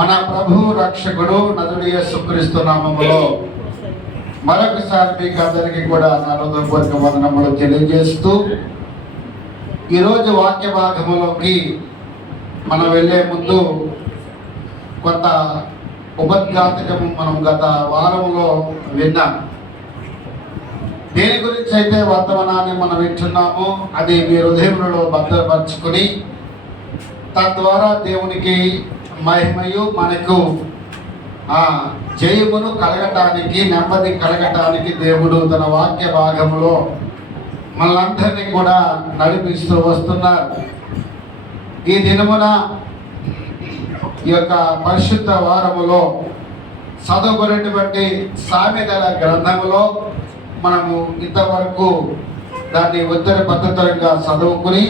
మన ప్రభువు రక్షకుడు నదుడు యేసుక్రీస్తు నామములో మరొకసారి మీకు అందరికీ కూడా నా హృదయపూర్వక వందనములు తెలియజేస్తూ ఈరోజు వాక్య భాగములోకి మనం వెళ్ళే ముందు కొంత ఉపద్ఘాతకము మనం గత వారములో విన్నాం. దేని గురించి అయితే వర్తమానాన్ని మనం వింటున్నామో అది మీ హృదయములలో భద్రపరుచుకుని తద్వారా దేవునికి మహిమయు మనకు జయమును కలగటానికి నెమ్మది కలగటానికి దేవుడు తన వాక్య భాగంలో మనలందరినీ కూడా నడిపిస్తూ వస్తున్నారు. ఈ దినమున ఈ యొక్క పరిశుద్ధ వారములో చదువుకునేటువంటి సామెతల గ్రంథములో మనము ఇంతవరకు దాన్ని ఉత్తర పద్ధతులుగా చదువుకుని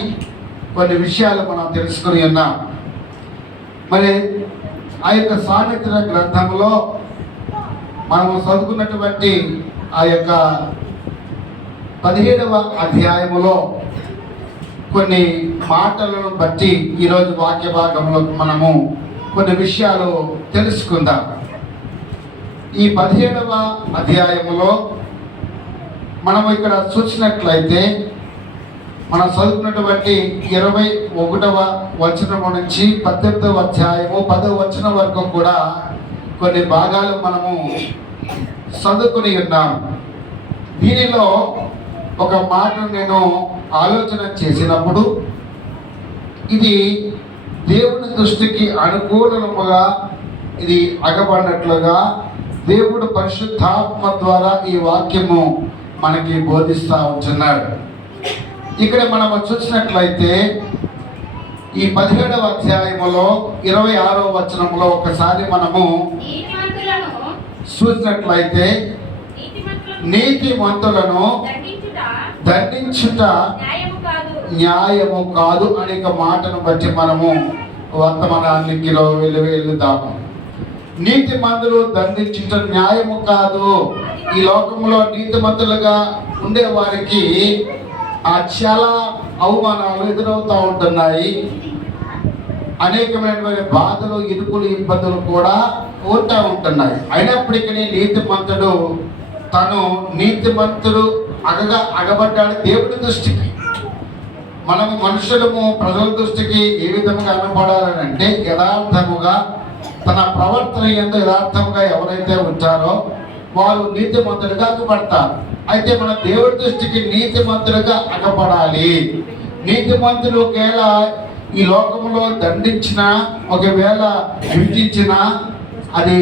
కొన్ని విషయాలు మనం తెలుసుకుని ఉన్నాం. మరి ఆ యొక్క సామెతల గ్రంథంలో మనము చదువుకున్నటువంటి ఆ యొక్క 17వ అధ్యాయములో కొన్ని మాటలను బట్టి ఈరోజు వాక్య భాగంలో మనము కొన్ని విషయాలు తెలుసుకుందాం. ఈ 17వ అధ్యాయములో మనము ఇక్కడ చూసినట్లయితే మనం చదువుకున్నటువంటి 21వ వచనము నుంచి 18వ అధ్యాయము 10వ వచనం వరకు కూడా కొన్ని భాగాలు మనము చదువుకుని ఉన్నాం. దీనిలో ఒక మాటను నేను ఆలోచన చేసినప్పుడు ఇది దేవుని దృష్టికి అనుకూలముగా ఇది అగబడినట్లుగా దేవుడు పరిశుద్ధాత్మ ద్వారా ఈ వాక్యము మనకి బోధిస్తూ ఉంటున్నాడు. ఇక్కడ మనం చూసినట్లయితే ఈ 17వ అధ్యాయములో 26వ వచనంలో ఒకసారి మనము చూసినట్లయితే నీతిమంతులను దండించుట న్యాయము కాదు అనే మాటను బట్టి మనము వర్తమానానికి వెళ్దాము. నీతిమంతులు దండించుట న్యాయము కాదు. ఈ లోకంలో నీతిమంతులుగా ఉండే వారికి చాలా అవమానాలు ఎదురవుతూ ఉంటున్నాయి. అనేకమైనటువంటి బాధలు, ఇరుకులు, ఇబ్బందులు కూడా ఉంటూ ఉంటున్నాయి. అయినప్పటికీ నీతిమంతుడు అగబడ్డాడు దేవుడి దృష్టికి. మనము మనుషులము ప్రజల దృష్టికి ఏ విధంగా అనబడాలని అంటే యథార్థముగా తన ప్రవర్తన యందు యథార్థముగా ఎవరైతే ఉంటారో వారు నీతిమంతులుగా అగబడతారు. అయితే మన దేవుడి దృష్టికి నీతిమంతులుగా అగపడాలి. నీతిమంతులు ఒకవేళ ఈ లోకంలో దండించిన, ఒకవేళ హింసించిన అది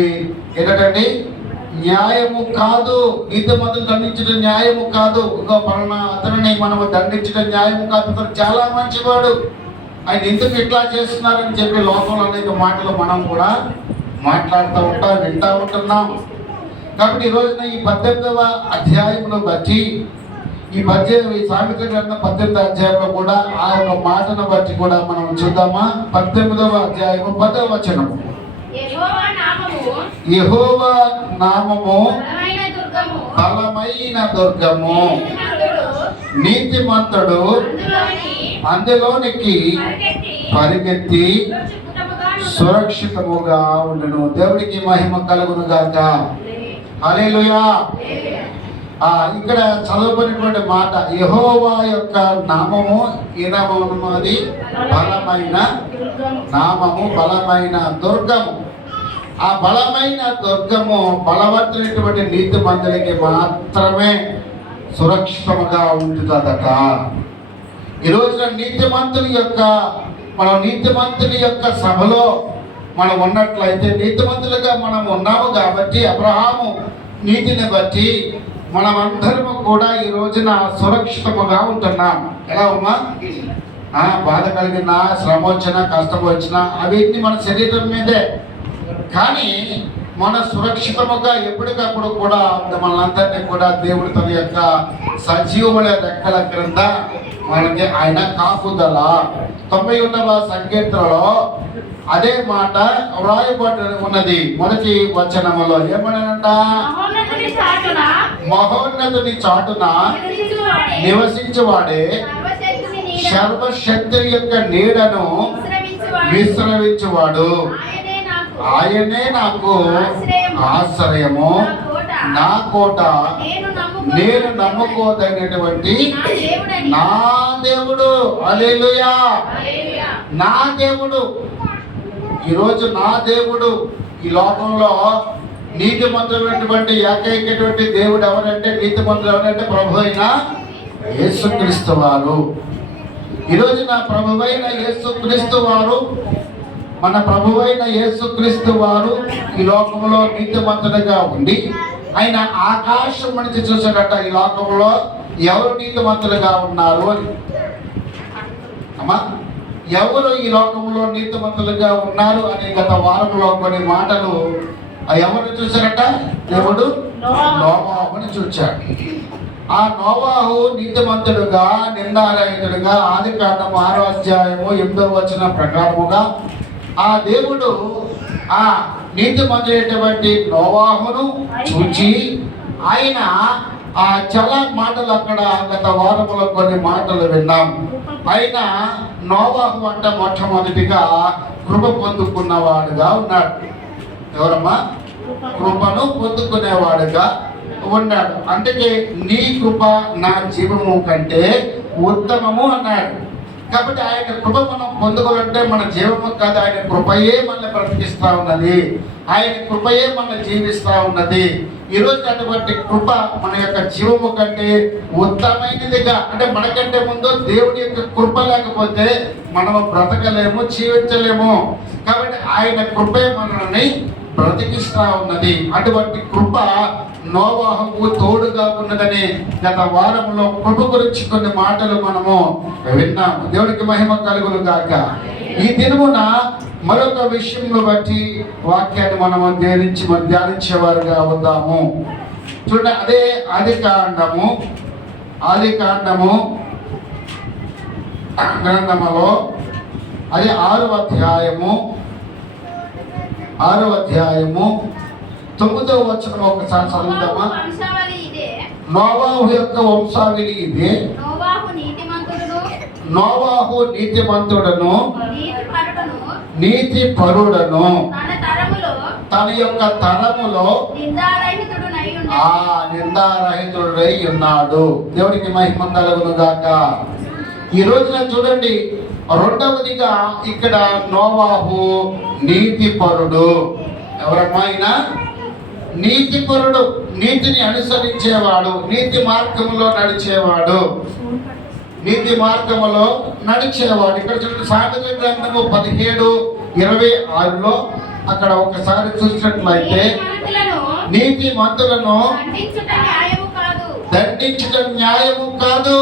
ఏంటంటే న్యాయము కాదు. నీతిమంతులు దండించడం న్యాయము కాదు. పలానా అతనిని మనము దండించడం న్యాయము కాదు, అతను చాలా మంచివాడు, ఆయన ఎందుకు ఇట్లా చేస్తున్నారని చెప్పి లోకంలో అనేక మాటలు మనం కూడా మాట్లాడుతూ ఉంటాం, వింటూ ఉంటున్నాం. కాబట్టి ఈ రోజున ఈ 18వ అధ్యాయంలో బట్టి ఈ సామెతల గ్రంథం 18వ అధ్యాయంలో కూడా ఆ యొక్క మాటను బట్టి కూడా మనం చూద్దామా. 18వ అధ్యాయము 10వ వచనం. యెహోవా నామము బలమైన దుర్గము, నీతిమంతుడు అందులోనికి పరిగెత్తి సురక్షితముగా ఉండును. దేవుడికి మహిమ కలుగును గాక. హల్లెలూయా. ఇక్కడ చదువుకున్నటువంటి మాట యెహోవా యొక్క నామము, ఈ నామము అది బలమైన నామము, బలమైన దుర్గము. ఆ బలమైన దుర్గము బలవంతులైనటువంటి నీతిమంతులకి మాత్రమే సురక్షితముగా ఉంటుందట. ఈ రోజున నీతిమంతుని యొక్క సభలో మనం ఉన్నట్లయితే నీతిమంతులుగా మనం ఉన్నాము కాబట్టి అబ్రహాము నీతిని బట్టి మనమందరము కూడా ఈ రోజున సురక్షితముగా ఉంటున్నాం. ఎలా ఉన్నా బాధ కలిగినా, శ్రమ వచ్చినా, కష్టం వచ్చినా అవన్నీ మన శరీరం మీదే. కానీ మన సురక్షితముగా ఎప్పటికప్పుడు కూడా మనందరినీ కూడా దేవుడు తన యొక్క సజీవుల రెక్కల క్రింద మనకి ఆయన కాపుదల. 91వ సంకీర్తనలో అదే మాట వ్రాయబడి ఉన్నది. మొదటి వచనములో ఏమనంట, మహోన్నతుని చాటున నివసించువాడే సర్వశక్తి యొక్క నీడను విశ్రమించువాడు ఆయనే నాకు ఆశ్రయము, నా కోట, నేను నమ్ముకోదగినటువంటి నా దేవుడు. హల్లెలూయా. నా దేవుడు. ఈరోజు నా దేవుడు. ఈ లోకంలో నీతిమంతులైనటువంటి ఏకైకటువంటి దేవుడు ఎవరంటే, నీతిమంతులు ఎవరంటే ప్రభు అయిన యేసుక్రీస్తు వారు. ఈరోజు నా ప్రభువైన యేసుక్రీస్తు వారు, మన ప్రభువైన యేసుక్రీస్తు వారు ఈ లోకంలో నీతిమంతుడిగా ఉండి ఆయన ఆకాశం నుంచి చూసాడట, ఈ లోకంలో ఎవరు నీతిమంతులుగా ఉన్నారు అని. అమ్మా, ఎవరు ఈ లోకంలో నీతిమంతులుగా ఉన్నారు అని గత వారంలో కొన్ని మాటలు ఎవరు చూశారట? దేవుడు నోవాహుని చూచాడు. ఆ నోవాహు నీతిమంతుడుగా, నిందారహితుడుగా ఆదికాండం 6వ అధ్యాయము 8వ వచనం ప్రకారముగా ఆ దేవుడు ఆ నీతిమంతుడైనటువంటి నోవాహును చూచి ఆయన ఆ చాలా మాటలు అక్కడ గత వారములో కొన్ని మాటలు విన్నాం. ఆయన నోవాహు అంట మొట్టమొదటిగా కృప పొందుకున్నవాడుగా ఉన్నాడు. ఎవరమ్మా? కృపను పొందుకునేవాడుగా ఉన్నాడు. అందుకే నీ కృప నా జీవము కంటే ఉత్తమము అన్నాడు. కాబట్టి ఆయన కృప మనం పొందుకోవాలంటే మన జీవము కాదు, ఆయన కృపయే మనల్ని బ్రతికిస్తూ ఉన్నది, ఆయన కృపయే మనల్ని జీవిస్తూ ఉన్నది. ఈరోజు అటువంటి కృప మన యొక్క జీవము కంటే ఉత్తమైనదిగా, అంటే మనకంటే ముందు దేవుడి యొక్క కృప లేకపోతే మనము బ్రతకలేము, జీవించలేము. కాబట్టి ఆయన కృపే మనల్ని బ్రతికిస్తూ ఉన్నది. అటువంటి కృప నోవాహుకు తోడుగా ఉన్నదని గత వారంలో కృప గురించి కొన్ని మాటలు మనము విన్నాము. దేవుడికి మహిమ కలుగును గాక. ఈ దినమున మరొక విషయంలో బట్టి వాక్యాన్ని మనము ధ్యానించేవారుగా ఉందాము. చూడండి, అదే ఆదికాండము గ్రంథములో అది 6వ అధ్యాయము 9వ వచనం ఒకసారి చదువుతామా? నోవాహు యొక్క వంశావళి ఇదే. నోవాహు నీతిమంతుడను, నీతిపరుడను, తన యొక్క తరములో నిందారహితుడై ఉన్నాడు. దేవుడికి మహిమ కలుగును గాక. ఈ రోజున చూడండి, రెండవదిగా ఇక్కడ నోవాహు నీతిపరుడు. ఎవరమ్మా? ఆయన నీతిపరుడు, నీతిని అనుసరించేవాడు, నీతి మార్గంలో నడిచేవాడు, నీతి మార్గంలో నడిచేవాడు. ఇక్కడ చూడండి, సామెతల గ్రంథము 17:26లో అక్కడ ఒకసారి చూసినట్లయితే నీతిమంతులను దండించడం న్యాయము కాదు.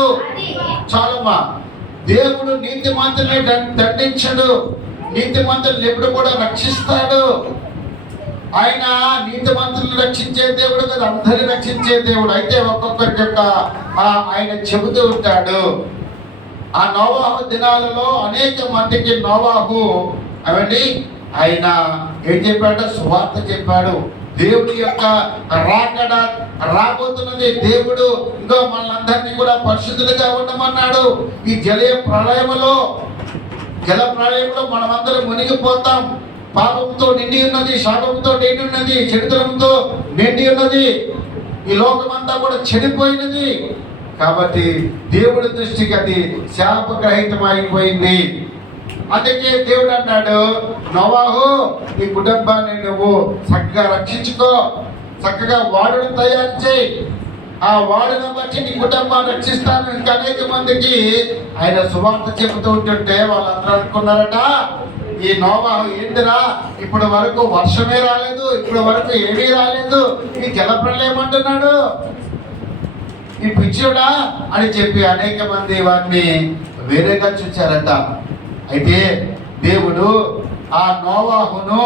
చాలమ్మా, దేవుడు నీతిమంతుల్ని దండించడు, నీతిమంతుల్ని ఎప్పుడు కూడా రక్షిస్తాడు. ఆయన నీతిమంతులను రక్షించే దేవుడు కదా, అందరిని రక్షించే దేవుడు. అయితే ఒక్కొక్కరికి యొక్క ఆయన చెబుతూ ఉంటాడు. ఆ నోవాహు దినాలలో అనేక మందికి నోవాహు అవండి ఆయన ఏం చెప్పాడు? సువార్త చెప్పాడు. దేవుడి యొక్క రాకడ రాబోతున్నది. దేవుడు ఇంకో మనందరినీ కూడా పరిశుద్ధులుగా ఉండమన్నాడు. ఈ జల ప్రళయంలో మనమందరం మునిగిపోతాం. పాపంతో నిండి ఉన్నది, శాపంతో నిండి ఉన్నది, చెడుతనంతో నిండి ఉన్నది. ఈ లోకమంతా కూడా చెడిపోయినది. కాబట్టి దేవుడి దృష్టికి అది శాపగ్రహితమైపోయింది. అందుకే దేవుడు అన్నాడు, నోవాహు నీ కుటుంబాన్ని నువ్వు చక్కగా రక్షించుకో, చక్కగా వాడును తయారు చేయి, ఆ వాడును బట్టి నీ కుటుంబాన్ని రక్షిస్తాను. ఇంకా అనేక మందికి ఆయన సువార్త చెబుతూ ఉంటుంటే వాళ్ళందరూ అనుకున్నారట, ఈ నోవాహు ఏంటిరా, ఇప్పటి వరకు వర్షమే రాలేదు, ఇప్పటి వరకు ఏమీ రాలేదు, ఈ జలప్రళయం అంటున్నాడు, ఈ పిచ్చుడా అని చెప్పి అనేక మంది వారిని వేరేగా చూచారట. అయితే దేవుడు ఆ నోవాహును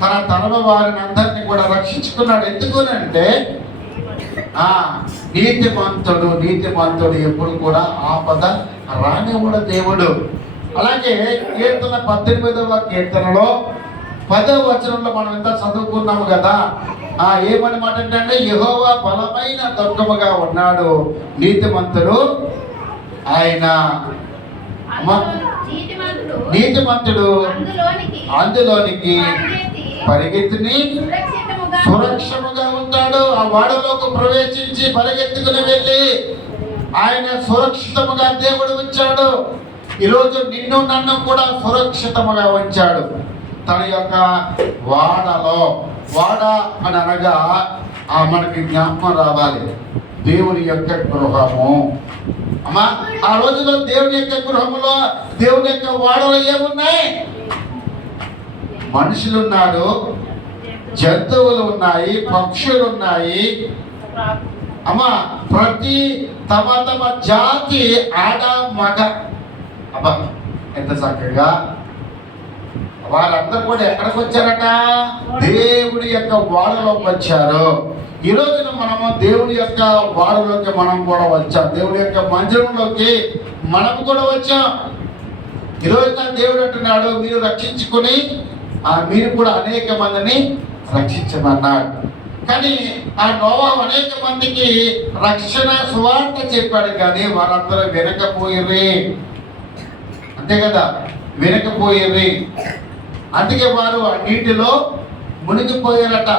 తన తరమ వారిని అందరినీ కూడా రక్షించుకున్నాడు. ఎందుకునంటే నీతిమంతుడు ఎప్పుడు కూడా ఆపద రానివ్వడు దేవుడు. అలాగే కీర్తన 18వ కీర్తనలో 10వ వచనంలో మనం ఎంత చదువుకున్నాము కదా, ఏమని మాట అంటే యెహోవా బలమైన దుర్గముగా ఉన్నాడు, నీతిమంతుడు ఆయన నీతిమంతుడు అందులోనికి పరిగెత్తుని సురక్షముగా ఉంటాడు. ఆ వాడలోకి ప్రవేశించి పరిగెత్తుకుని వెళ్ళి ఆయన సురక్షితముగా దేవుడు ఉంచాడు. ఈరోజు నిన్ను నన్ను కూడా సురక్షితముగా ఉంచాడు తన యొక్క వాడలో. వాడ అని అనగా మనకి జ్ఞాపకం రావాలి దేవుని యొక్క గృహము. అమ్మా, ఆ రోజులో దేవుని యొక్క గృహములో దేవుని యొక్క వాడలో ఏమున్నాయి? మనుషులు ఉన్నారు, జంతువులు ఉన్నాయి, పక్షులు ఉన్నాయి. అమ్మా, ప్రతి తమ తమ జాతి ఆడ మగ. అబ్బా, ఎంత చక్కగా వారందరూ కూడా ఎక్కడికి వచ్చారట? దేవుడి యొక్క వాడలోకి వచ్చారు. ఈ రోజున మనము దేవుడి యొక్క వాడలోకి మనం కూడా వచ్చాం. దేవుడి యొక్క మందిరంలోకి మనం కూడా వచ్చాం. ఈ రోజున దేవుడు అంటున్నాడు, మీరు రక్షించుకుని మీరు కూడా అనేక మందిని రక్షించమన్నాడు. కానీ ఆ నోవా అనేక మందికి రక్షణ సువార్త చెప్పాడు, కానీ వారందరూ వినకపోయిర్రి. అంతే కదా, వినకపోయిర్రి. అందుకే వారు ఆ నీటిలో మునిగిపోయారట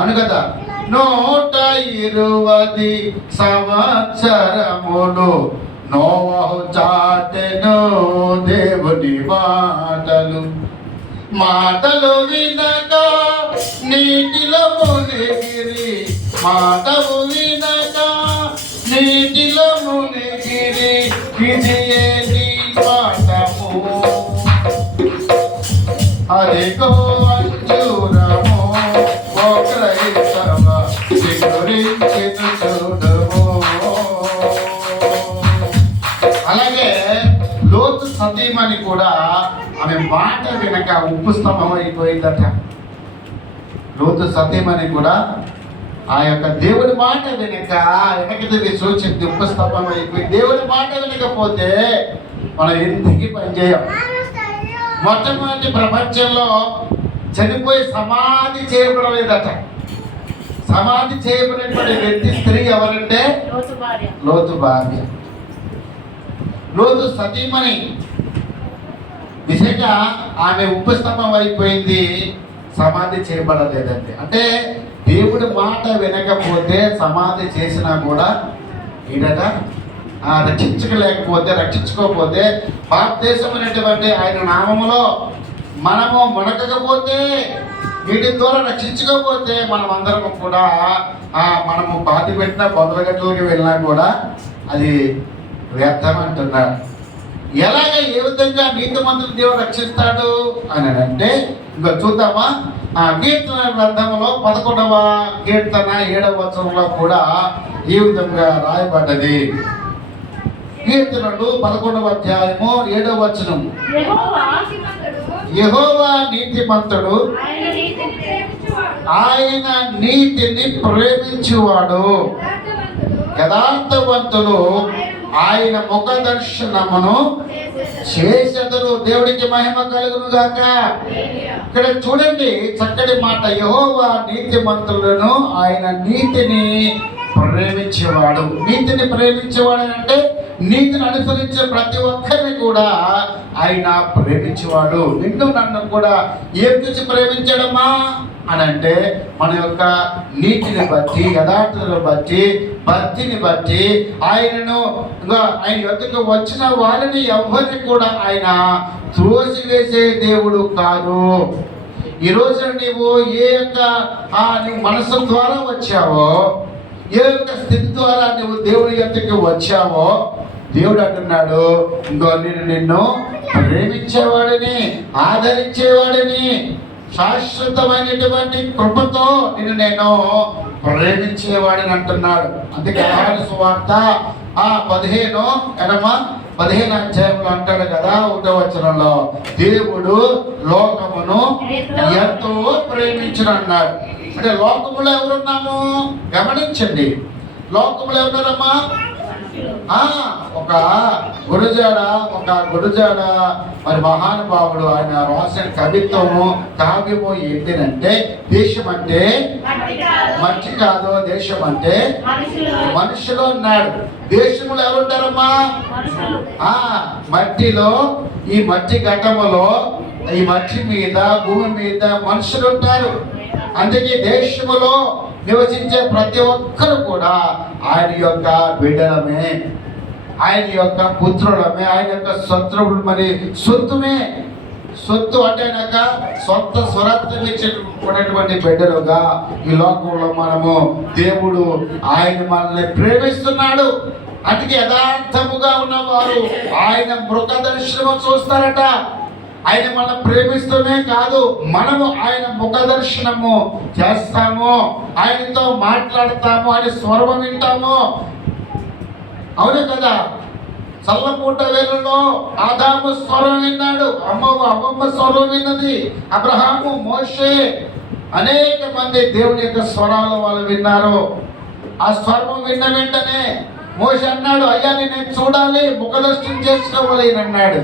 అను కదా. 120 సంవత్సరములు నోవహు చాటెను దేవుని మాటలు. మాటలు వినక నీటిలో మునిగిరి, మాటలు వినక నీటిలో మునిగిరి. ఇది నీ పాఠము, అదిగో అంజూరము, ఓ క్రైస్తవ చిగురించెను చూడుము. అలాగే లోతు సతీమణి కూడా ఆమె మాట వినక ఉప్పు స్తంభం అయిపోయిందట. లోతు సతీమణి కూడా ఆ యొక్క దేవుడి మాట వినక వెనకది సూచించి ఉప్పు స్తంభం అయిపోయింది. దేవుడి మాట వినకపోతే మనం ఎందుకు పనిచేయం? మొట్టమొదటి ప్రపంచంలో చనిపోయి సమాధి చేయబడలేదట. సమాధి చేయబడినటువంటి వ్యక్తి స్త్రీ ఎవరంటే లోతు భార్య. లోతు సతీమణి నిజంగా ఆమె ఉప్పు స్తంభం అయిపోయింది, సమాధి చేయబడలేదండి. అంటే దేవుడి మాట వినకపోతే సమాధి చేసినా కూడా ఈడట రక్షించుకోకపోతే భారతదేశం అనేటువంటి ఆయన నామములో మనము మునకకపోతే, వీటి ద్వారా రక్షించుకోకపోతే మనం అందరం కూడా మనము బాధ పెట్టిన బొదలగట్టులకి వెళ్ళినా కూడా అది వ్యర్థం అంటున్నాడు. ఎలాగ ఏ విధంగా నీతిమంతులు దేవుడు రక్షిస్తాడు అని అంటే ఇంకా చూద్దామా. కీర్తన గ్రంథంలో 11వ కీర్తన 7వ వచనంలో కూడా ఈ విధంగా రాయబడ్డది. కీర్తనలు 11వ అధ్యాయము 7వ వచనం. యెహోవా నీతిమంతుడు, ఆయన నీతిని ప్రేమించువాడు. యథార్థవంతులు ఆయన ముఖ దర్శనమును చేసెదరు. దేవుడికి మహిమ కలుగును గాక. ఇక్కడ చూడండి చక్కటి మాట. యెహోవా నీతిమంతులను ఆయన నీతిని ప్రేమించేవాడు. నీతిని ప్రేమించేవాడు అంటే నీతిని అనుసరించే ప్రతి ఒక్కరిని కూడా ఆయన ప్రేమించేవాడు. నిన్ను నన్ను కూడా ఏం చూసి ప్రేమించడమా అని అంటే మన యొక్క నీతిని బట్టి, యథార్థతను బట్టి, భక్తిని బట్టి ఆయనను ఆయన యొక్కకు వచ్చిన వారిని ఎవరిని కూడా ఆయన త్రోసివేసే దేవుడు కాదు. ఈ రోజు నీవు ఏ యొక్క నువ్వు మనసు ద్వారా వచ్చావో, ఏ యొక్క స్థితి ద్వారా నువ్వు దేవుడి యొక్కకి వచ్చావో, దేవుడు అంటున్నాడు, ఇంకో నేను నిన్ను ప్రేమించేవాడిని, ఆదరించేవాడిని, శాశ్వతమైనటువంటి కృపతో నిన్ను నేను ప్రేమించేవాడిని అంటున్నాడు. అందుకే యోహాను సువార్త 15 అధ్యాయంలో అంటాడు కదా 1వ వచనంలో, దేవుడు లోకమును ఎంతో ప్రేమించును అన్నాడు. అంటే లోకములో ఎవరున్నాము గమనించండి. లోకములో ఎవరున్నారమ్మా? ఒక గురుజాడ మరి మహానుభావుడు ఆయన రాసిన కావ్యము ఏంటంటే, దేశం అంటే మట్టి కాదు, దేశం అంటే మనుషులు అన్నాడు. దేశంలో ఎవరుంటారమ్మా? మట్టిలో, ఈ మట్టి ఘటములో ఈ మట్టి మీద, భూమి మీద మనుషులు ఉంటారు. అందుకే దేశములో నివసించే ప్రతి ఒక్కరు కూడా ఆయన యొక్క బిడ్డలమే, ఆయన యొక్క పుత్రులమే, ఆయన యొక్క శత్రువులు, మరి సొత్తుమే. సొత్తు అంటే సొంత స్వరత్వం ఇచ్చినటువంటి బిడ్డలుగా ఈ లోకంలో మనము, దేవుడు ఆయన మనల్ని ప్రేమిస్తున్నాడు. అందుకే యథార్థముగా ఉన్నవారు ఆయన మృగ దర్శనం చూస్తారట. ఆయన మనం ప్రేమిస్తూనే కాదు, మనము ఆయన ముఖ దర్శనము చేస్తాము, ఆయనతో మాట్లాడతాము, ఆయన స్వరం వింటాము. అవును కదా? చల్లపూట వేళలో ఆదాము స్వరం విన్నాడు, అవ్వమ్మ స్వరం విన్నది, అబ్రహాము, మోషే, అనేక మంది దేవుని యొక్క స్వరాలు వాళ్ళు విన్నారు. ఆ స్వరం విన్న వెంటనే మోషే అన్నాడు, అయ్యా నేను చూడాలి, ముఖదర్శనం చేసుకోవాలి అన్నాడు.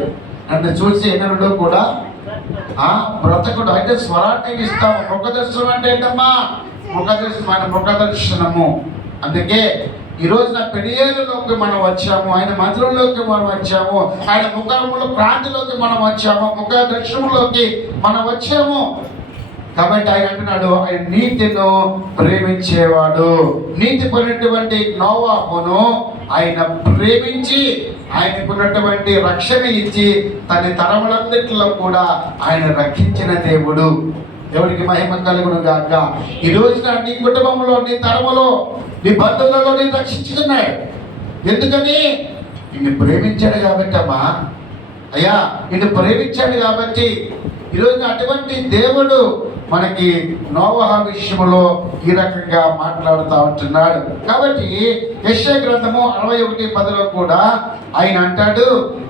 నన్ను చూసి ఎన్నడూ కూడా బ్రతకుడు. అంటే స్వరాన్ని ఇస్తాము. ముఖదర్శనం అంటే ఏంటమ్మా? ముఖదర్శనము. అందుకే ఈ రోజున పెనియేలులోకి మనం వచ్చాము, ఆయన మందిరంలోకి మనం వచ్చాము, ఆయన ముఖముల ప్రాంతిలోకి మనం వచ్చాము, ముఖ దర్శనంలోకి మనం వచ్చాము. కాబట్టి ఆయన అంటున్నాడు, ఆయన నీతిను ప్రేమించేవాడు. నీతి పడినటువంటి నోవాహును ఆయన ప్రేమించి ఆయనకున్నటువంటి రక్షణ ఇచ్చి తన తరములన్నిటిలో కూడా ఆయన రక్షించిన దేవుడు. దేవుడికి మహిమ కలుగును గాక. ఈ రోజున నీ కుటుంబంలో, నీ తరములో, నీ బంధువులలో నేను రక్షించుకున్నాడు. ఎందుకని? నిన్ను ప్రేమించాడు కాబట్టి అమ్మా. అయ్యా నిన్ను ప్రేమించాడు కాబట్టి ఈరోజు అటువంటి దేవుడు మనకి నోవహు విషయంలో ఈ రకంగా మాట్లాడుతూ ఉంటున్నాడు. కాబట్టి యెషయా గ్రంథము 61:10 కూడా ఆయన అంటాడు,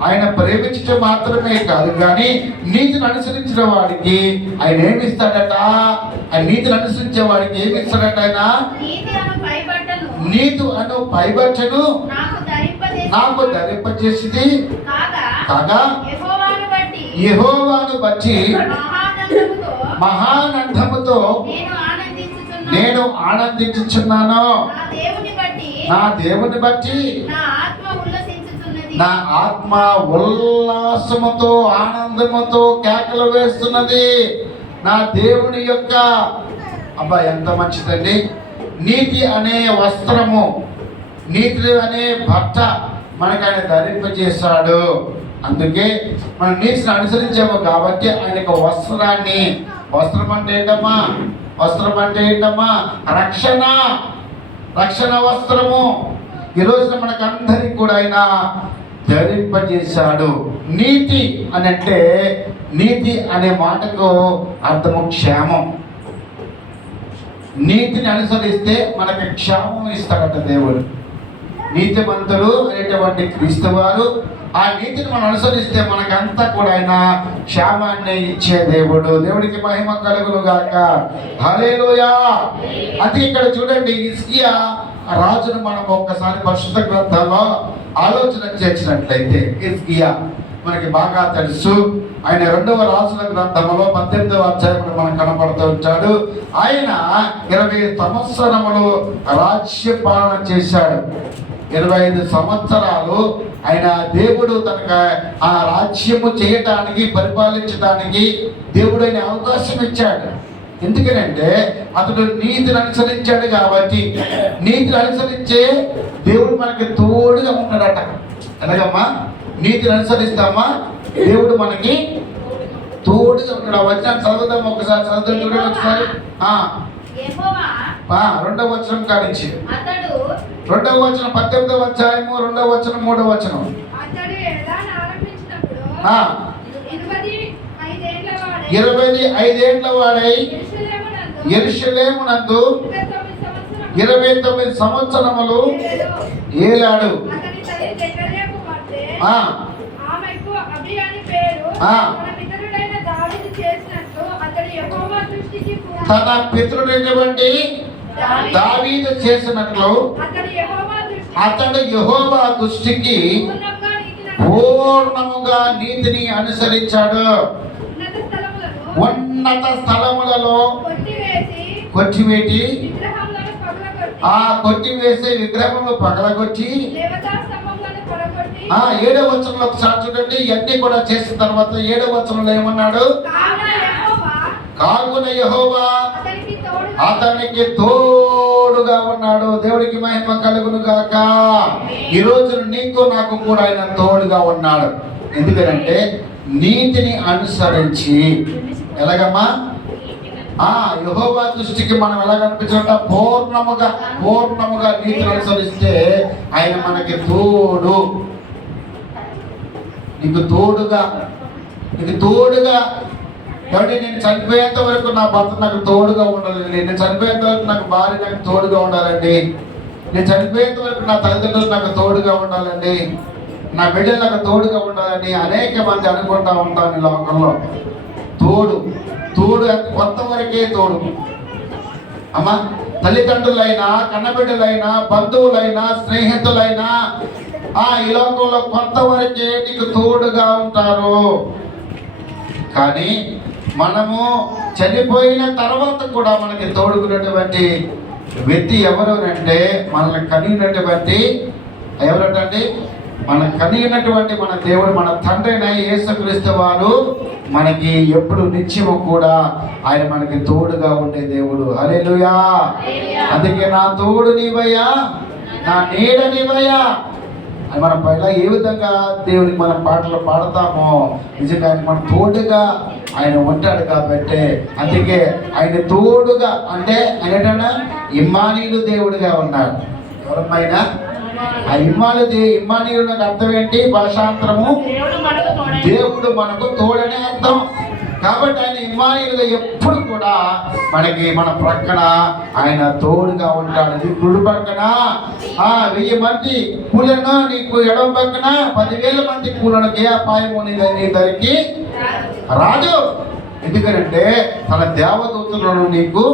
ఆయన ప్రేమించడం మాత్రమే కాదు కానీ నీతిని అనుసరించిన వాడికి ఆయన ఏమిస్తాడట? ఆయన నీతిని అనుసరించే వాడికి ఏమిస్తాడట? ఆయన నీతి అను పైబట్టను నాకు ధరింపజేసింది కాగా యెహోవాను బట్టి మహానందముతో నేను ఆనందించుచున్నాను. నా దేవుని బట్టి నా ఆత్మ ఉల్లాసముతో, ఆనందముతో కేకలు వేస్తున్నది. నా దేవుని యొక్క అబ్బా ఎంత మంచిదండి. నీతి అనే వస్త్రము, నీతి అనే బట్ట మనకు ఆయన ధరింపజేశాడు. అందుకే మనం నీతిని అనుసరించాము కాబట్టి ఆయనకు వస్త్రాన్ని, వస్త్రం అంటే ఏంటమ్మా? వస్త్రం అంటే ఏంటమ్మా? రక్షణ, రక్షణ వస్త్రము ఈ రోజున మనకు అందరికి కూడా ఆయన ధరింపజేశాడు. నీతి అని అంటే, నీతి అనే మాటకు అర్థము క్షేమం. నీతిని అనుసరిస్తే మనకి క్షేమం ఇస్తాడట దేవుడు. నీతిమంతుడు అనేటువంటి క్రీస్తు వారు ఆ నీతిని మనం అనుసరిస్తే మనకంతా కూడా ఆయన క్షేమాన్ని ఇచ్చే దేవుడు. దేవుడికి మహిమ కలుగును గాక. హల్లెలూయా. అది ఇక్కడ చూడండి, హిజ్కియా రాజును మనం ఒక్కసారి పరిశుద్ధ గ్రంథంలో ఆలోచన చేసినట్లయితే, హిజ్కియా మనకి బాగా తెలుసు. ఆయన 2వ రాజుల గ్రంథంలో 18వ అధ్యాయంలో మనకు కనపడుతూ ఉంటాడు. ఆయన 20 సంవత్సరములు రాజ్య పాలన చేశాడు. 25 సంవత్సరాలు ఆయన దేవుడు తనకు ఆ రాజ్యము చేయటానికి, పరిపాలించడానికి దేవుడు ఆయన అవకాశం ఇచ్చాడు. ఎందుకనంటే అతడు నీతిని అనుసరించాడు కాబట్టి. నీతిని అనుసరించే దేవుడు మనకి తోడుగా ఉన్నాడట. ఎలాగమ్మా? నీతిని అనుసరిస్తామా, దేవుడు మనకి తోడుగా ఉన్నాడు. వచ్చిన చదువుతాం ఒకసారి, చదువుతాం చూడండి ఒకసారి. 2వ వచనం కానించి 2వ వచనం 18వ అధ్యాయము 2వ వచనం 3వ వచనం. 25 ఏండ్ల వాడై యెరూషలేమునందు 29 సంవత్సరములు ఏలాడు. తన పితరుడైనటువంటి దావీదు చేసినట్లు అతడు యెహోవా దృష్టికి పూర్ణముగా నీతిని అనుసరించాడు. ఉన్నత స్థలములలో కొట్టివేసి ఆ కొట్టివేసే విగ్రహములు పగలగొట్టి 7వ వచనంలో ఒకసారి చూడండి. ఇవన్నీ కూడా చేసిన తర్వాత 7వ వచనంలో ఏమన్నాడు? కావున యెహోవా అతనికి తోడుగా ఉన్నాడు. దేవుడికి మహిమ కలుగును గాక. ఈ రోజు నీకు నాకు కూడా ఆయన తోడుగా ఉన్నాడు. ఎందుకంటే నీతిని అనుసరించి ఎలాగమ్మా యెహోవా దృష్టికి మనం ఎలా కనిపించాలంటే పూర్ణముగా నీతిని అనుసరిస్తే ఆయన మనకి తోడు. నీకు తోడుగా కాబట్టి నేను చనిపోయేంత వరకు నా భర్త నాకు తోడుగా ఉండాలండి. నేను చనిపోయేంత వరకు నాకు భార్య నాకు తోడుగా ఉండాలండి. నేను చనిపోయేంత వరకు నా తల్లిదండ్రులు నాకు తోడుగా ఉండాలండి. నా బిడ్డలు నాకు తోడుగా ఉండాలని అనేక మంది అనుకుంటా ఉంటాను ఈ లోకంలో. తోడు కొంతవరకే తోడు అమ్మా. తల్లిదండ్రులైనా, కన్నబిడ్డలైనా, బంధువులైనా, స్నేహితులైనా ఈ లోకంలో కొంతవరకే నీకు తోడుగా ఉంటారు. కానీ మనము చనిపోయిన తర్వాత కూడా మనకి తోడుకున్నటువంటి వ్యక్తి ఎవరు అంటే మనల్ని కనిగినటువంటి ఎవరంటే మన కనిగినటువంటి మన దేవుడు, మన తండ్రి అయిన యేసుక్రీస్తు వారు మనకి ఎప్పుడు నిత్యము కూడా ఆయన మనకి తోడుగా ఉండే దేవుడు. హల్లెలూయా. అందుకే నా తోడు నీవయ్యా, నా నీడ నీవయ్యా అని మనం పైన ఏ విధంగా దేవునికి మనం పాటలు పాడతామో నిజంగా ఆయన మన తోడుగా ఆయన ఉంటాడు. కాబట్టి అందుకే ఆయన తోడుగా అంటే ఆయన ఇమ్మానీయులు దేవుడిగా ఉన్నాడు. ఎవరమైనా ఆ ఇమ్మానీయులకు అర్థం ఏంటి? భాషాంతరము దేవుడు మనకు తోడనే అర్థం. కాబట్టి ఆయన ఇమ్మానీయులుగా ఎప్పుడు కూడా మన ప్రక్కన ఆయన తోడుగా ఉంటాడు. నీ కుడి పక్కన 1000 మంది కూలను, నీకు ఎడమ పక్కన 10,000 మంది కూలను ఏ అపాయము నీ దగ్గరికి రాదు. ఎందుకంటే తన దేవదూతలను నీకు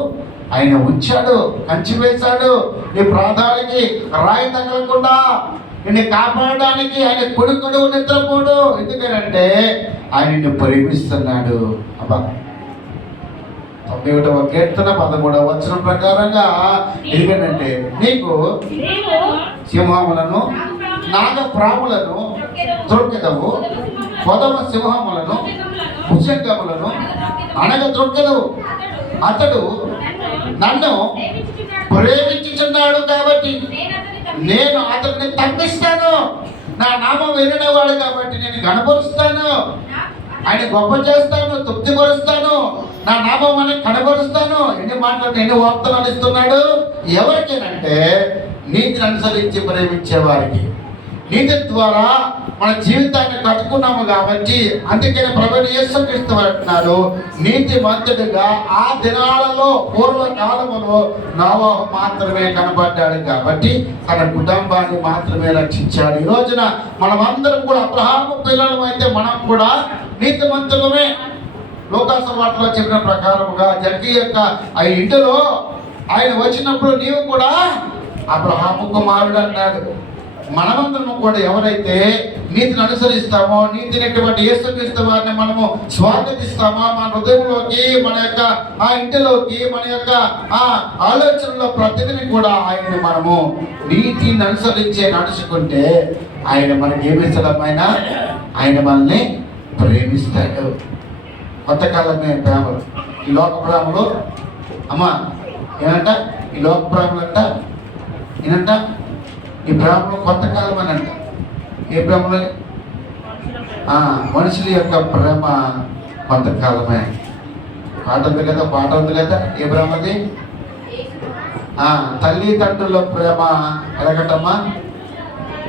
ఆయన ఉంచాడు, కంచి వేశాడు. నీ ప్రాంతానికి రాయి తగలకుండా నిన్ను కాపాడడానికి ఆయన కొడుకుడు నిద్రపోడు. ఎందుకనంటే ఆయన నిన్ను ప్రేమిస్తున్నాడు. అబ్బా 91వ కీర్తన 13వ వచనం ప్రకారంగా ఎందుకంటే నీకు సింహములను, నాగప్రాములను దొరికెదవు, కొదమ సింహములను, భుజంగములను దొరికెదవు. అతడు నన్ను ప్రేమించుచున్నాడు కాబట్టి నేను అతన్ని తప్పిస్తాను. నా నామం వినవాడు కాబట్టి నేను కనపరుస్తాను, ఆయన గొప్ప చేస్తాను, తృప్తిపరుస్తాను, నా నామం అని కనపరుస్తాను. ఎన్ని మాటలు ఎన్ని వార్తలు ఇస్తున్నాడు? ఎవరికేనంటే నీతిని అనుసరించి ప్రేమించే వారికి. నీతి ద్వారా మన జీవితాన్ని కట్టుకున్నాము కాబట్టి అందుకని ప్రభువు యేసుక్రీస్తు అంటున్నారు, నీతిమంతుడిగా ఆ దినాలలో పూర్వకాలములో నోవహు మాత్రమే కనబడ్డాడు కాబట్టి తన కుటుంబాన్ని మాత్రమే రక్షించాడు. ఈ రోజున మనమందరం కూడా అబ్రహాము పిల్లలు అయితే మనం కూడా నీతిమంతులమే. లోకాసు వార్తలో చెప్పిన ప్రకారముగా జక్కీ యొక్క ఆ ఇంటిలో ఆయన వచ్చినప్పుడు నీవు కూడా అబ్రహాము కుమారుడు అన్నాడు. మనమందరం కూడా ఎవరైతే నీతిని అనుసరిస్తామో, నీతినటువంటి యేసుక్రీస్తు వారిని మనము స్వాగతిస్తామో, మన హృదయంలోకి, మన యొక్క ఆ ఇంటిలోకి, మన యొక్క ఆ ఆలోచనలో ప్రతిదిని కూడా ఆయన్ని మనము నీతిని అనుసరించే నడుచుకుంటే ఆయన మనకి ఏమిస్తాడమైనా ఆయన మనల్ని ప్రేమిస్తాడు. కొంతకాలమే ప్రేమలు, ఈ లోక ప్రేమలు అమ్మా ఏమంట, ఈ లోక ప్రేమలు అంట ఏనంట, ఈ ప్రేమలో కొంతకాలం అని అంట. ఏ ప్రేమలో? మనుషుల యొక్క ప్రేమ కొంతకాలమే. పాట ఉంది కదా ఏ ప్రేమది? తల్లిదండ్రుల ప్రేమ ఎలాగటమ్మా?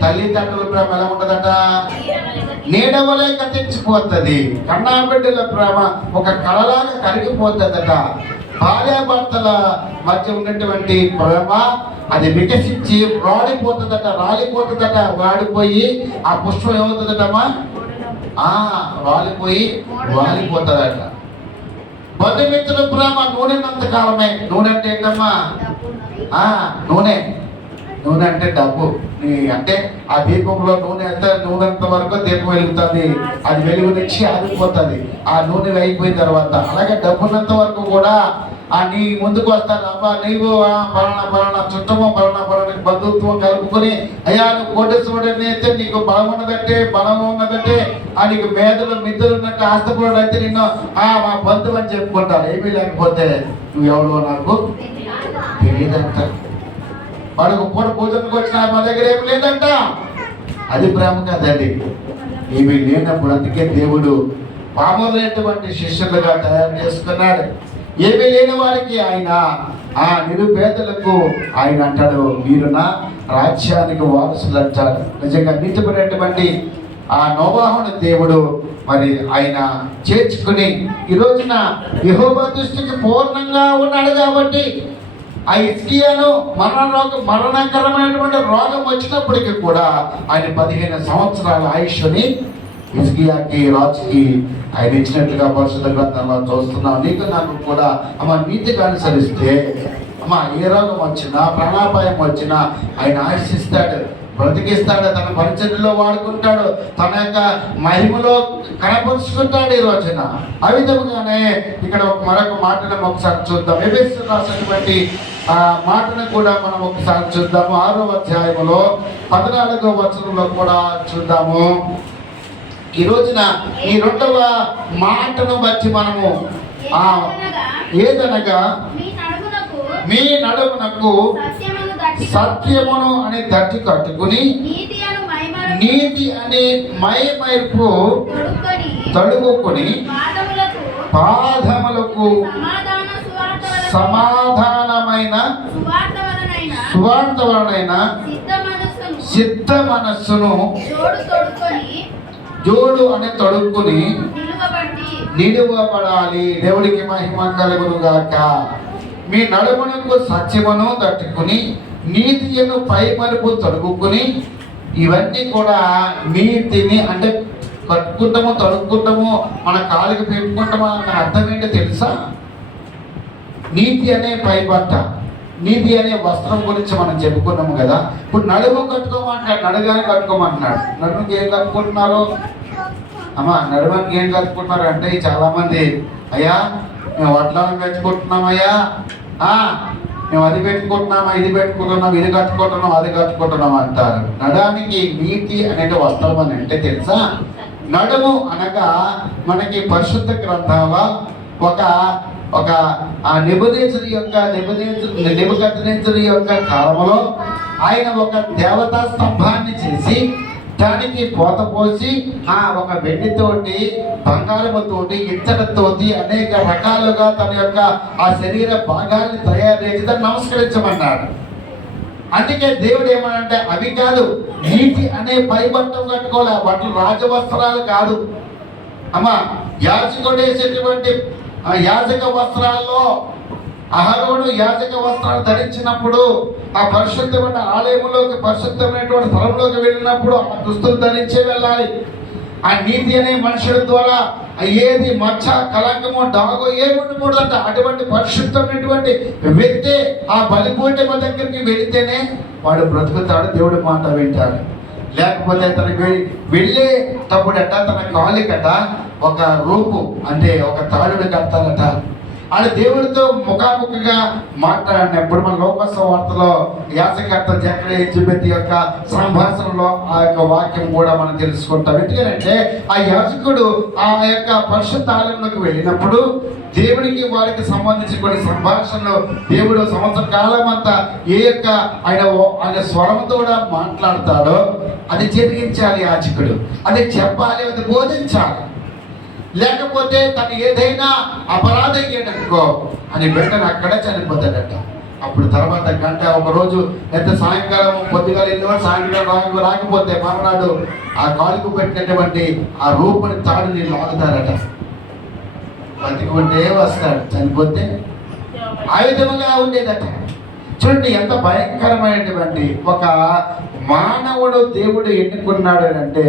తల్లిదండ్రుల ప్రేమ ఎలా ఉంటుందట? నీడవలే కత్తించిపోతుంది. కన్నా బిడ్డల ప్రేమ ఒక కళలాగా కరిగిపోతుందట. భార్యాభర్తల మధ్య ఉన్నటువంటి ప్రేమ అది వికసించి రాలిపోతుందట. వాడిపోయి ఆ పుష్పం ఏమవుతుందటమ్మా? వాలిపోతుందట. బంధుమిత్రుల ప్రేమ నూనెనంత కాలమే. నూనె అంటే ఏంటమ్మా? నూనె అంటే డబ్బు. అంటే ఆ దీపంలో నూనె అంటే నూనెంత వరకు దీపం వెలుగుతుంది, అది వెలుగునిచ్చి ఆగిపోతుంది. ఆ నూనె అయిపోయిన తర్వాత అలాగే డబ్బున్నంత వరకు కూడా నీ ముందుకు వస్తాడు. అబ్బా నీవు పలానా చుట్టము పలానా బంధుత్వం కలుపుకొని అయ్యా నువ్వు కోటేశ్వరుడు అయితే నీకు బలం ఉన్నదంటే బలం ఉన్నదంటే నీకు మేధలు మిద్దలు ఉన్నట్టు ఆస్తపడు అయితే నిన్ను మా బంధువు అని చెప్పుకుంటారు. ఏమీ లేకపోతే నువ్వు ఎవడో నాకు తెలియదంట. వాడికి పూట పూజలకు వచ్చిన మా దగ్గర ఏమి లేదంట. అది ప్రేమ కదండి. ఏమీ లేనప్పుడు అందుకే దేవుడు పాములైనటువంటి శిష్యులుగా తయారు చేసుకున్నాడు. ఏమీ లేని వారికి ఆయన నిరుపేదలకు ఆయన అంటాడు మీరు నా రాజ్యానికి వారసులు అంటాడు. నిజంగా నీతిపడినటువంటి నోవాహును దేవుడు మరి ఆయన చేర్చుకుని ఈ రోజున యెహోవా దృష్టికి పూర్ణంగా ఉన్నాడు. కాబట్టి హిజ్కియాను మరణకరమైనటువంటి రోగం వచ్చినప్పటికీ కూడా ఆయన 15 సంవత్సరాల ఆయుష్ని హిజ్కియాకి రాజుకి ఆయన ఇచ్చినట్లుగా పరిశుద్ధ గ్రంథంలో చూస్తున్నాం. నీకు నాకు కూడా నీతిగా అనుసరిస్తే ఏ రోగం వచ్చినా ప్రాణాపాయం వచ్చినా ఆయన ఆశిస్తాడు, బ్రతికిస్తాడు, తన పరిచర్యలో వాడుకుంటాడు, తన యొక్క మహిమలో కనపరుచుకుంటాడు ఈ రోజున. ఆ విధముగానే ఇక్కడ మరొక మాటను ఒకసారి చూద్దాం. ఎఫెసీయులకు రాసినటువంటి మాటను కూడా మనం ఒకసారి చూద్దాము. 6వ అధ్యాయములో 14వ వచనంలో కూడా చూద్దాము. ఈ రోజున ఈ 2వ మాటను బట్టి మనము ఏదనగా మీ నడుమునకు సత్యమును అని దట్టి కట్టుకుని నీతి అనే మైమైపు తడుగుకొని పాదములకు సమాధానమైన సువార్త వలనైన సిద్ధ మనస్సును జోడు అని తొడుక్కుని నిలువబడాలి. దేవుడికి మహిమ కలుగును గాక. మీ నడుమునకు సత్యమును తట్టుకుని నీతిని పై మలుపు తొడుగుకుని, ఇవన్నీ కూడా నీతిని అంటే కట్టుకుంటాము తొడుక్కుంటాము మన కాలికి పెట్టుకుంటాము అన్న అర్థం ఏంటో తెలుసా? నీతి అనే పైబట్ట, నీతి అనే వస్త్రం గురించి మనం చెప్పుకున్నాము కదా. ఇప్పుడు నడుము కట్టుకోమంటాడు, నడుగానే కట్టుకోమంటున్నాడు. నడుముకి ఏం కట్టుకుంటున్నారు నడుముకి ఏం కట్టుకుంటున్నారు అంటే చాలా మంది అయ్యా మేము వడ్లను పెట్టుకుంటున్నామయ్యా, మేము అది పెట్టుకుంటున్నామా ఇది పెట్టుకుంటున్నాం ఇది కట్టుకుంటున్నాం అది కట్టుకుంటున్నాం అంటారు. నడానికి నీతి అనే వస్త్రం అని అంటే తెలుసా? నడుము అనగా మనకి పరిశుద్ధ గ్రంథంలో ఒక నెబుకద్నెజరు యొక్క కాలంలో ఆయన ఒక దేవతా స్తంభాన్ని చేసి దానికి పోత పోసి ఒక వెండితోటి బంగారముతోటి ఇత్తడితోటి అనేక రకాలుగా తన యొక్క శరీర భాగాన్ని తయారు చేసి దాన్ని నమస్కరించమన్నాడు. అందుకే దేవుడు ఏమనంటే అవి కాదు, నీతి అనే పై బట్టలు కట్టుకోవాలి. ఆ బట్టలు రాజవస్త్రాలు కాదు. యాజకుడు వేసేటువంటి యాజక వస్త్రాల్లో అహరోను యాజక వస్త్రాలు ధరించినప్పుడు ఆ పరిశుద్ధమైన ఆలయంలోకి పరిశుద్ధమైనటువంటి స్థలంలోకి వెళ్ళినప్పుడు ఆ దుస్తులు ధరించే వెళ్ళాలి. ఆ నీతి అనే మనుషుల ద్వారా ఏది మచ్చ కలంకము డాగో ఏముండకూడదంట. అటువంటి పరిశుద్ధమైనటువంటి వ్యక్తి ఆ బలిపోటే దగ్గరికి వెళితేనే వాడు బ్రతుకుతాడు, దేవుడి మాట వింటాడు. లేకపోతే తనకి వెళ్ళేటప్పుడట తన కాలికట ఒక రూపు అంటే ఒక తాడుని కడతాడట. అది దేవుడితో ముఖాముఖిగా మాట్లాడినప్పుడు మన లోకస వార్తలో యాజకర్త జకరియా ఎలిజబెత్ యొక్క సంభాషణలో ఆ యొక్క వాక్యం కూడా మనం తెలుసుకుంటాం. ఎందుకంటే ఆ యాజకుడు ఆ యొక్క పరిశుద్ధ ఆలయంలోకి వెళ్ళినప్పుడు దేవునికి వారికి సంబంధించి కొన్ని సంభాషణలు దేవుడు సంవత్సర కాలం అంతా ఏ యొక్క ఆయన స్వరంతో కూడా మాట్లాడతాడో అది జరిగించాలి యాజకుడు, అది చెప్పాలి, అది బోధించాలి. లేకపోతే తను ఏదైనా అపరాధం చేయడనుకో అని వెంటనే అక్కడే చనిపోతాడట. అప్పుడు తర్వాత గంట ఒకరోజు ఎంత సాయంకాలం పొద్దుగా వెళ్ళేవాడు సాయంకాలం రాకపోతే మరునాడు ఆ కాలుకు పెట్టినటువంటి ఆ రూపుని తాడుని లాగుతారట. బతికుంటే వస్తాడు, చనిపోతే ఆ విధముగా ఉండేదట. చూడండి ఎంత భయంకరమైనటువంటి ఒక మానవుడు దేవుడు ఎన్నుకున్నాడు అంటే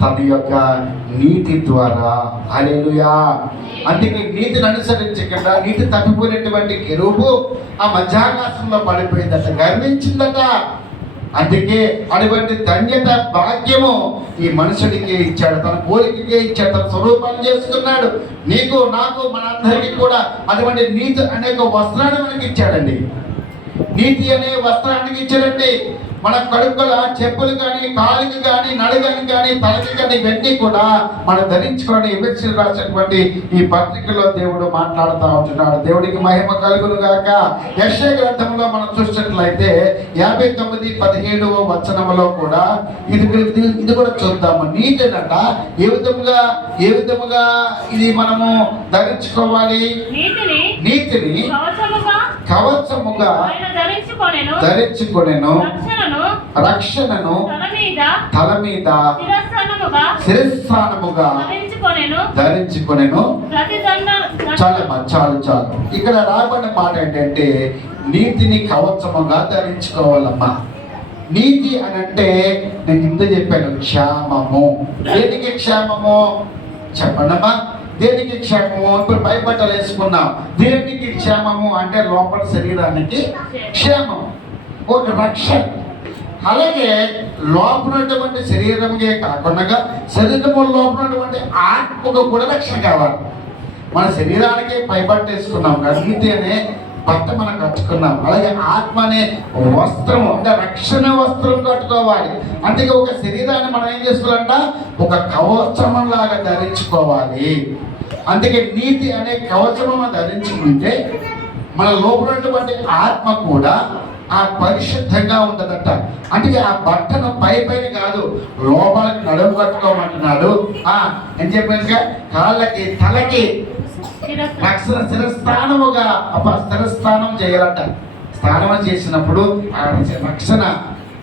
తన యొక్క నీతి ద్వారా. హల్లెలూయా. అందుకే నీతిని అనుసరించకుండా నీతి తప్పిపోయినటువంటి కెరూబు ఆ మధ్యాకాశంలో పడిపోయిందట, గర్వించిందట. అందుకే అటువంటి ధన్యత భాగ్యము ఈ మనుషుడికి ఇచ్చాడు, తన పోలికకే ఇచ్చాడు, తన స్వరూపాన్ని చేసుకున్నాడు. నీకు నాకు మనందరికీ కూడా అటువంటి నీతి అనే ఒక వస్త్రాన్ని మనకి ఇచ్చాడండి. నీతి అనే వస్త్రానికి ఇచ్చాడండి. మన కడుపుల చెప్పులు కానీ, కాలికి కానీ, నడుగని కానీ, తలకి కానీ, ఇవన్నీ కూడా మనం ధరించుకొని ఎఫెసీయులకు రాసినటువంటి ఈ పత్రికలో దేవుడు మాట్లాడుతూ ఉంటున్నాడు. దేవుడికి మహిమ కలుగును గాక. యెషయా గ్రంథంలో మనం చూసినట్లయితే 59:17 వచనములో కూడా ఇది కూడా చూద్దాము. నీతినంట ఏ విధముగా ఇది మనము ధరించుకోవాలి. నీతిని కవచముగా ధరించుకొనెను, రక్షణను తల మీద శిరస్సానముగా ధరించుకొనెను. చాలు. ఇక్కడ రాబడిన మాట ఏంటంటే నీతిని కవచముగా ధరించుకోవాలమ్మా. నీతి అని అంటే నేను ఇంత చెప్పాను, క్షేమము. దేనికి క్షేమము చెప్పండమ్మా? దేనికి క్షేమము? ఇప్పుడు పైబట్టలు వేసుకున్నాం. దేనికి క్షేమము అంటే లోపల శరీరానికి క్షేమం, ఒక రక్షణ. అలాగే లోపలటువంటి శరీరమే కాకుండా శరీరము లోపలటువంటి ఆత్మకు కూడా రక్షణ కావాలి. మన శరీరానికి పైబట్ట వేసుకున్నాం, నీతి అనే బట్ట మనం కట్టుకున్నాం. అలాగే ఆత్మ అనే వస్త్రము అంటే రక్షణ వస్త్రం కట్టుకోవాలి. అందుకే ఒక శరీరాన్ని మనం ఏం చేసుకోవాలంట, ఒక కవచం లాగా ధరించుకోవాలి. అందుకే నీతి అనే కవచము ధరించుకుంటే మన లోపలటువంటి ఆత్మ కూడా ఆ పరిశుద్ధంగా ఉండదట. అందుకే ఆ బట్టను పైన కాదు, లోపలికి నడుము కట్టుకోమంటున్నాడు. అని చెప్పాక కాళ్ళకి తలకి రక్షణ శిరస్థానముగా శిరస్థానం చేయాలట. స్నానం చేసినప్పుడు ఆ రక్షణ,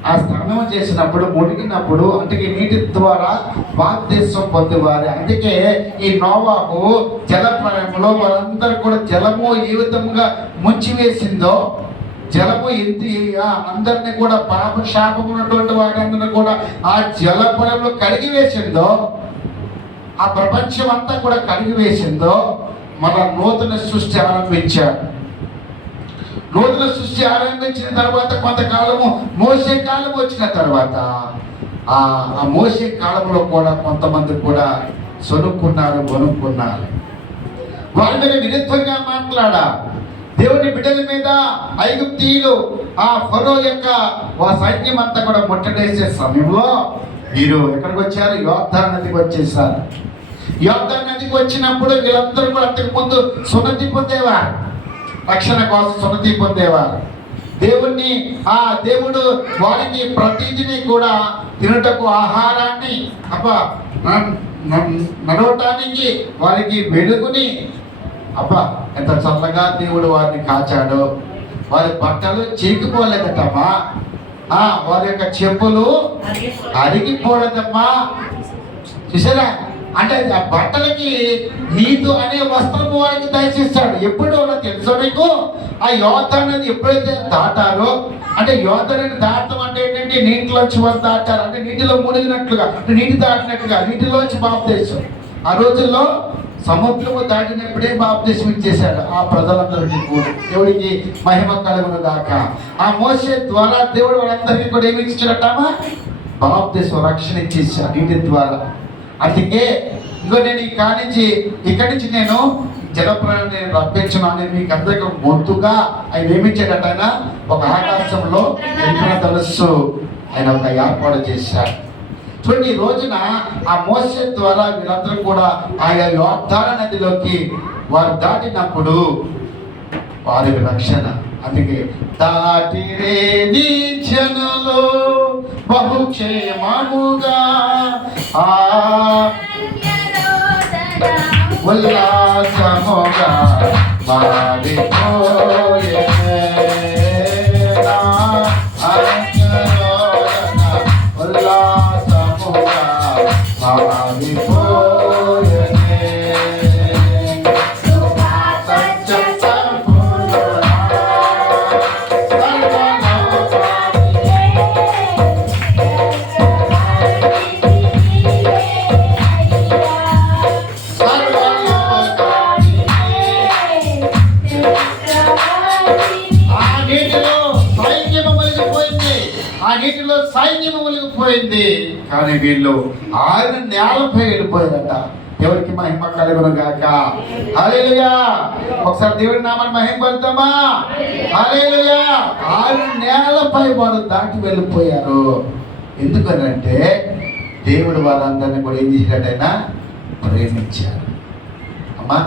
ఆ స్నానం చేసినప్పుడు మునిగినప్పుడు అంటే నీటి ద్వారా బాప్తిస్మం పొందేవారు. అందుకే ఈ నోవాహు జలప్రలయంలో వారందరూ కూడా జలము ఏ విధంగా ముంచివేసిందో, జలము అందరినీ కూడా పాప శాపం ఉన్నటువంటి వారందరినీ కూడా ఆ జలప్రలయంలో కడిగి వేసిందో, ఆ ప్రపంచం అంతా కూడా కడిగి వేసిందో, మన నూతన సృష్టి ఆరంభించాడు. నూతన సృష్టి ఆరంభించిన తర్వాత కొంతకాలము మోసే కాలం వచ్చిన తర్వాత ఆ మోసే కాలంలో కూడా కొంతమంది కూడా కొనుక్కున్నారు. వాళ్ళ మీద విరుద్ధంగా మాట్లాడా దేవుని బిడ్డల మీద ఐగుప్తీయులు ఆ ఫరో యొక్క సైన్యం అంతా కూడా ముట్టడేసే సమయంలో వీరు ఎక్కడికి వచ్చారు? యోర్దాను నదికి వచ్చేసారు. యోర్దాను నదికి వచ్చినప్పుడు వీళ్ళందరూ కూడా అంతకు ముందు సున్నతి పొందేవారు, రక్షణ కోసం సున్నతి పొందేవారు. దేవుడు వారికి ప్రతిదిని కూడా తినటకు ఆహారాన్ని నడవటానికి వారికి వెలుగుని ఎంత చల్లగా దేవుడు వారిని కాచాడు. వారి బట్టలు చీకిపోలేదమ్మా, వారి యొక్క చెప్పులు అరిగిపోలేదమ్మా. చూసారా? అంటే ఆ బట్టలకి నీతి అనే వస్త్రము వారికి దయచేస్తాడు. ఎప్పుడు తెలుసా మీకు? ఆ యోర్దాను ఎప్పుడైతే దాటారో, అంటే యోర్దాను దాటం అంటే ఏంటంటే నీటిలోంచి వాళ్ళు దాటారు, అంటే నీటిలో మునిగినట్లుగా, నీటి దాటినట్లుగా, నీటిలోంచి బాప్తిసం. ఆ రోజుల్లో సముద్రము దాటినప్పుడే బాప్తిసం ఇచ్చేశాడు ఆ ప్రజలందరికీ కూడా. దేవుడికి మహిమ కలుగును గాక. ఆ మోసే ద్వారా దేవుడు వాళ్ళందరికీ కూడా ఏమి ఇచ్చాడటమా? బాప్తిసం, రక్షణ ఇచ్చేసాడు నీటి ద్వారా. అందుకే నేను ఇక్కడి నుంచి నేను జలప్రాణాన్ని రప్పించను అని మీకు అందరికీ మొత్తుగా ఆయన ఏమిచ్చాడట? ఆయన ఒక ఆకాశంలో ధనుస్సు ఆయన ఒక ఏర్పాటు చేశాడు. చూడండి, ఈ రోజున ఆ మోసే ద్వారా వీళ్ళందరూ కూడా ఆయా యోర్దాను నదిలోకి వారు దాటినప్పుడు వారి రక్షణ. అందుకే దాటిరే నీ జనులు బహుక్షేమముగా ఉల్లాసముగా మారిపోయే ఉల్లాసముగా మారిపోయే సైన్యము మునిగిపోయింది, కానీ వీళ్ళు ఆయన నేలపై వెళ్ళిపోయారట. దేవుడికి మహిమ కలుగును గాక. హల్లెలూయా. ఒకసారి దేవుడి నామాన్ని మహిమ పడతామా? హల్లెలూయా. ఆయన నేలపై వారు దాటి వెళ్ళిపోయారు. ఎందుకనంటే దేవుడు వారందరినీ కూడా ఏం చేసినట్టయినా ప్రేమించారు. అమ్మా,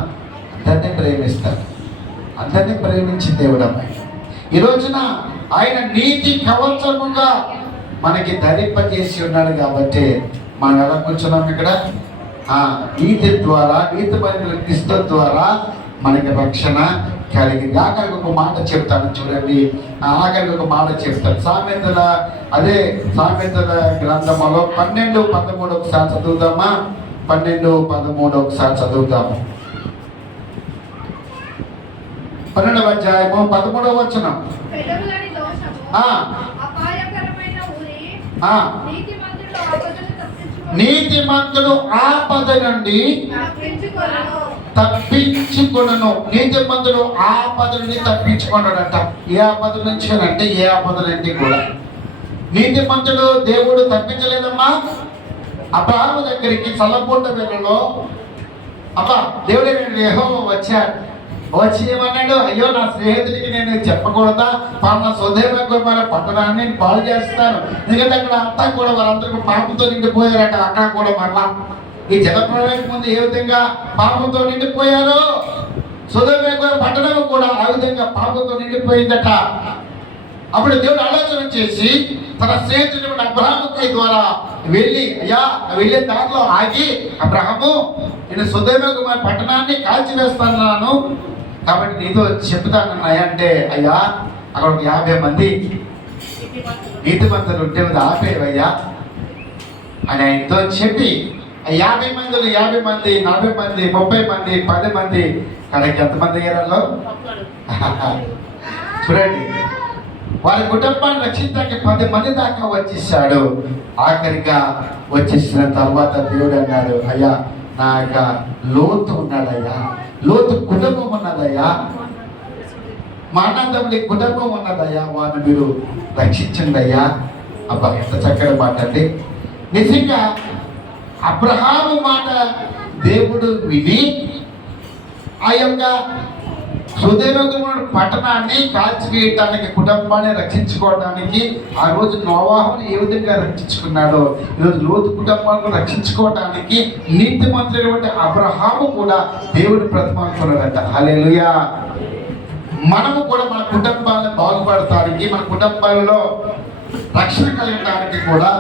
అందరినీ ప్రేమిస్తారు. అందరినీ ప్రేమించి దేవుడు అమ్మాయి ఈ రోజున ఆయన నీతి కవచముగా మనకి ధరింపజేసి ఉన్నాడు. కాబట్టి మనం ఎలా కూర్చున్నాం ఇక్కడ? నీతి ద్వారా, నీతి బైబిల్ క్రీస్తు ద్వారా మనకి రక్షణ కలిగింది. ఆఖరికి ఒక మాట చెప్తాను చూడండి. ఆఖరికి ఒక మాట చెప్తాను. సామెతల గ్రంథములో 12:13 ఒకసారి చదువుదామా? 12:13 ఒకసారి చదువుతాము. 12వ అధ్యాయము 13వ వచనం. నీతిమంతుడు ఆపద నుండి తప్పించుకొనును. నీతిమంతుడు ఆపద నుండి తప్పించుకున్నాడట. ఏ ఆపద నుంచి అంటే ఏ ఆపదలంటే కూడా నీతిమంతుడు దేవుడు తప్పించలేదమ్మా. అబ్రాహాము దగ్గరికి చల్లపూట వేళలో దేవుడు యెహోవా వచ్చాడు. వచ్చి ఏమన్నాడు? అయ్యో, నా స్నేహితుడికి నేను చెప్పకూడదా? నా సొదైవ గొప్ప పట్టణాన్ని నేను పాడు చేస్తాను. ఎందుకంటే అక్కడ అంతా కూడా వారందరికీ పాపంతో నిండిపోయారట. అక్కడ కూడా మరలా ఈ జలప్రలయం ముందు ఏ విధంగా పాపంతో నిండిపోయారో, సొదైవ పట్టణం కూడా ఆ విధంగా పాపంతో నిండిపోయిందట. అప్పుడు దేవుడు ఆలోచన చేసి తన స్నేహితుడు అబ్రహాము ద్వారా వెళ్ళే దారిలో ఆగి, అబ్రహాము, నేను సొదొమ పట్టణాన్ని కాల్చివేస్తాను, కాబట్టి నీతో చెప్తానన్నాయా అంటే, అయ్యా అక్కడ 50 మంది నీతిమంతులు ఉంటే ఆపేవయ్యా అని ఆయనతో చెప్పి 50 మంది 40 మంది 30 మంది 10 మంది కడకి ఎంతమంది అయ్యారో చూడండి. వారి కుటుంబాన్ని రక్షించడానికి 10 మంది దాకా వచ్చేసాడు. ఆఖరిగా వచ్చేసిన తర్వాత దేవుడు అన్నాడు, అయ్యా నా యొక్క లోతు ఉన్నాడయ్యా, లోతు కుటుంబం ఉన్నదయ్యా, మానవుడి కుటుంబం ఉన్నదయ్యా, వారిని మీరు రక్షించండి అయ్యా. అబ్బా, ఎంత చక్కటి మాట అండి. నిజంగా అబ్రహాము మాట దేవుడు విని ఆ యొక్క సొదొమ పట్టణాన్ని కాల్చివేయటానికి, కుటుంబాన్ని రక్షించుకోవడానికి ఆ రోజు నోవాహుని ఏ విధంగా రక్షించుకున్నాడో ఈరోజు లోతు కుటుంబాలను రక్షించుకోవడానికి నీతిమంతుడైనటువంటి అబ్రహాము కూడా దేవుడు ప్రతిమానుకున్నాడంట. హల్లెలూయా. మనము కూడా మన కుటుంబాలను బాగుపడటానికి, మన కుటుంబాలలో రక్షణ కలగడానికి కూడా